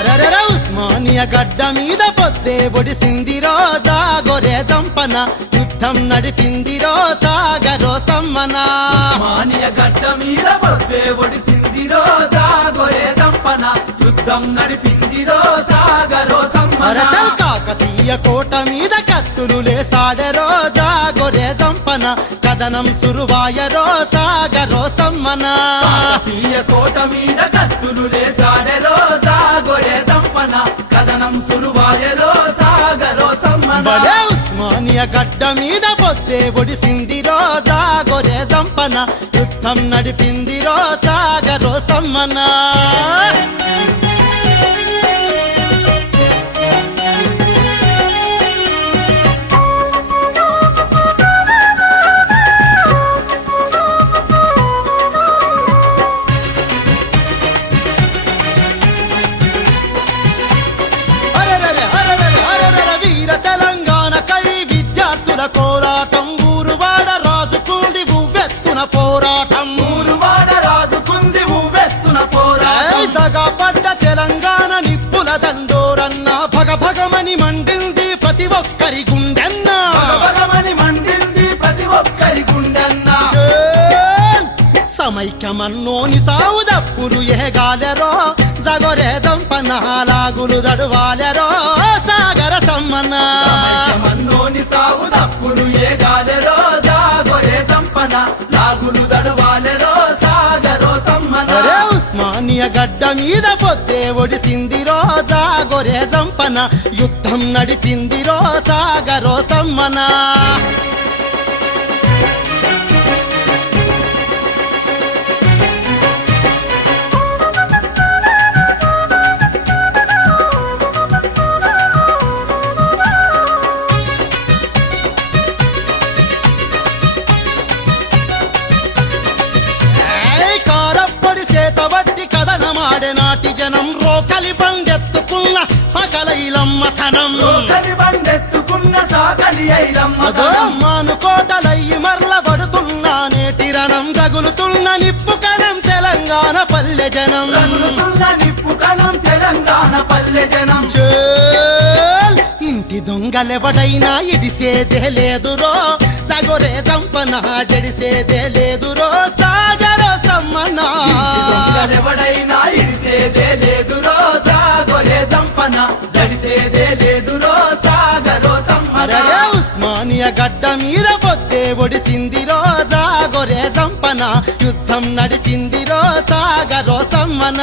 అరరర ఉస్మానియా గడ్డ మీద పొద్దే ఒడిసింది రోజా గొరె చంపన యుద్ధం నడిపింది సాగరో సమ్మన ఉస్మానియా గడ్డ మీద పొద్దే ఒడిసింది రోజా గొరె చంపన యుద్ధం నడిపింది సాగరో సమ్మన అరచల్ కాకతీయ కోట మీద కత్తులు లేసాడే రోజా గొరె చంపన కదనం సురువాయరో సాగరో సమ్మన కాకతీయ కోట మీద కత్తులు లేసాడే రోజా గొరె చంపన కదనం సురువాయరో సాగరో సమ్మన బలే ఉస్మానియా గడ్డ మీద పొద్దే ఒడిసింది రోజా గొరె చంపన యుద్ధం నడిపింది సాగరో సమ్మన తెలంగాణ కై విద్యార్థుల కోరాటం ఊరువాడ రాజుకుంది ఉవ్వెత్తున పోరాటం ఊరువాడ రాజుకుంది ఉవ్వెత్తున పోరాటం దగా పడ్డ తెలంగాణ నిప్పుల దండోరన్న భగభగమని మండింది ప్రతి ఒక్కరి గుండెన్న భగభగమని మండింది ప్రతి ఒక్కరి గుండెన్న సమైక్యమన్నోని సావుదప్పులు ఏగాలెరో జగొరే చంపన లాగులు దడువాలెరో సాగర సమ్మన మన్నోని సాగు దప్పులు ఏగాలెరో జాగొరే చంపన లాగులు దడవాలెరో సాగరో సమ్మన ఉస్మానియా గడ్డ మీద పొద్దే ఒడిసింది రోజా గొరె చంపన యుద్ధం నడిపింది సాగరో సమ్మన నాటి జనం రోకలి బండెత్తుకున్న సకల ఇలమ్మతనం రోకలి బండెత్తుకున్న సాకలి మాను కోటలయ్యి మరల పడుతున్న నేటి రణం రగులుతున్న నిప్పు కణం తెలంగాణ పల్లె జనం రగులుతున్న నిప్పు కణం తెలంగాణ పల్లె జనం ఇంటి దొంగలెవడైనా ఇడిసేదే లేదురో సగొరే చంపన జడిసేదే లేదురో సాగరో సమ్మన దొంగలెవడైనా ఇడిసేదే లేదురో జాగొరే చంపన జడిసేదే లేదురో సాగరో సమ్మన ఉస్మానియా గడ్డ మీద పొద్దే ఒడిసింది రోజా గొరె చంపన యుద్ధం నడిపింది సాగరో సమ్మన